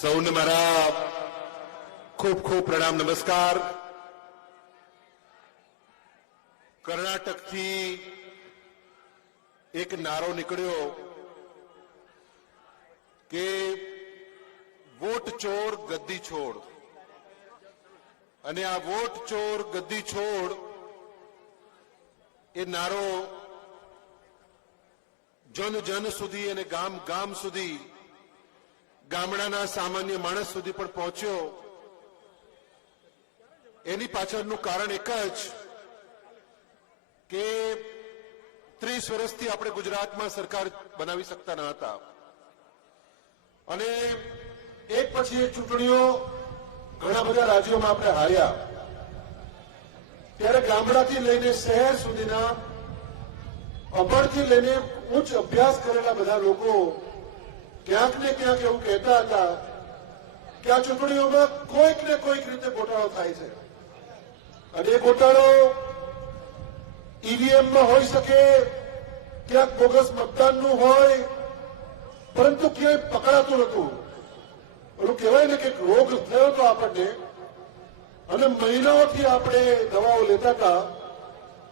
સૌને મારા ખૂબ ખૂબ પ્રણામ, નમસ્કાર. કર્ણાટકથી એક નારો નીકળ્યો કે વોટ ચોર, ગદ્દી છોડ. અને આ વોટ ચોર, ગદ્દી છોડ એ નારો જન જન સુધી અને ગામ ગામ સુધી ગામડાના સામાન્ય માણસ સુધી પણ પહોંચ્યો. એની પાછળનું કારણ એક જ કે ત્રીસ વર્ષથી આપણે ગુજરાતમાં સરકાર બનાવી શકતા ન હતા. અને એક પછી એક ચૂંટણીઓ ઘણા બધા રાજ્યોમાં આપણે હાર્યા. ત્યારે ગામડાથી લઈને શહેર સુધીના અભણથી લઈને ઉચ્ચ અભ્યાસ કરેલા બધા લોકો ક્યાંક ને ક્યાંક એવું કહેતા હતા કે આ ચૂંટણીઓમાં કોઈક ને કોઈક રીતે ગોટાળો થાય છે. અને એ ગોટાળો ઈવીએમમાં હોઈ શકે, ક્યાંક બોગસ મતદાનનું હોય, પરંતુ ક્યાંય પકડાતું નતું ઓલું કહેવાય ને કે રોગ થયો હતો આપણને, અને મહિનાઓથી આપણે દવાઓ લેતા હતા,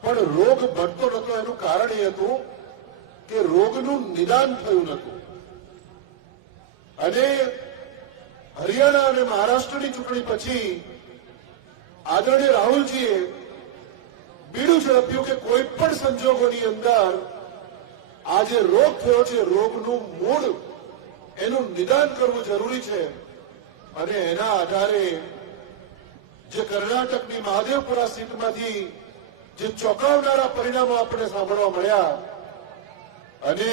પણ રોગ ભટતો નતો એનું કારણ એ હતું કે રોગનું નિદાન થયું નતું અને હરિયાણા અને મહારાષ્ટ્રની ચૂંટણી પછી આદરણીય રાહુલજીએ બીડું ઝડપ્યું કે કોઈ પણ સંજોગોની અંદર આ જે રોગ થયો છે, રોગનું મૂળ એનું નિદાન કરવું જરૂરી છે. અને એના આધારે જે કર્ણાટકની મહાદેવપુરા સીટમાંથી જે ચોંકાવનારા પરિણામો આપણને સાંભળવા મળ્યા અને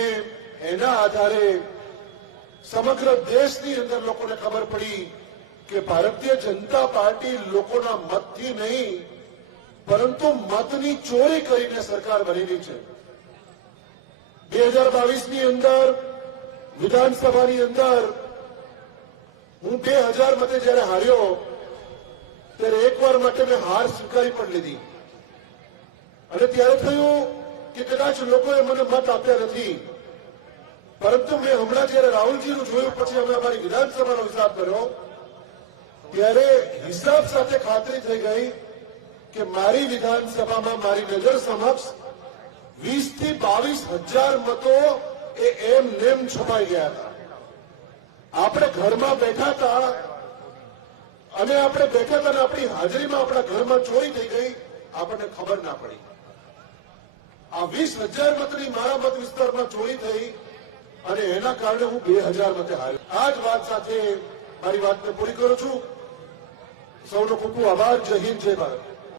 એના આધારે સમગ્ર દેશની અંદર લોકોને ખબર પડી કે ભારતીય જનતા પાર્ટી લોકોના મતથી નહીં, પરંતુ મતની ચોરી કરીને સરકાર બનેલી છે. બે હજાર બાવીસની અંદર, વિધાનસભાની અંદર હું બે હજાર મતે જયારે હાર્યો, ત્યારે એકવાર માટે મેં હાર સ્વીકારી પણ લીધી. અને ત્યારે થયું કે કદાચ લોકોએ મને મત આપ્યા નથી. પરંતુ મેં હમણાં જયારે રાહુલજીનું જોયું, પછી અમે અમારી વિધાનસભાનો હિસાબ કર્યો, ત્યારે હિસાબ સાથે ખાતરી થઈ ગઈ કે મારી વિધાનસભામાં મારી નજર સમક્ષ વીસથી બાવીસ હજાર મતો એ એમ નેમ છુપાઈ ગયા હતા. આપણે ઘરમાં બેઠા હતા અને આપણે બેઠા હતા આપણી હાજરીમાં આપણા ઘરમાં ચોરી થઈ ગઈ, આપણને ખબર ના પડી. આ વીસ હજાર મતની મારા મત વિસ્તારમાં ચોરી થઈ અને એના કારણે હું બે હજાર મતે હાર્યો આ જ વાત સાથે મારી વાતને પૂરી કરું છું. સૌનો ખૂબ ખૂબ આભાર. જય હિન્દ, જય ભારત.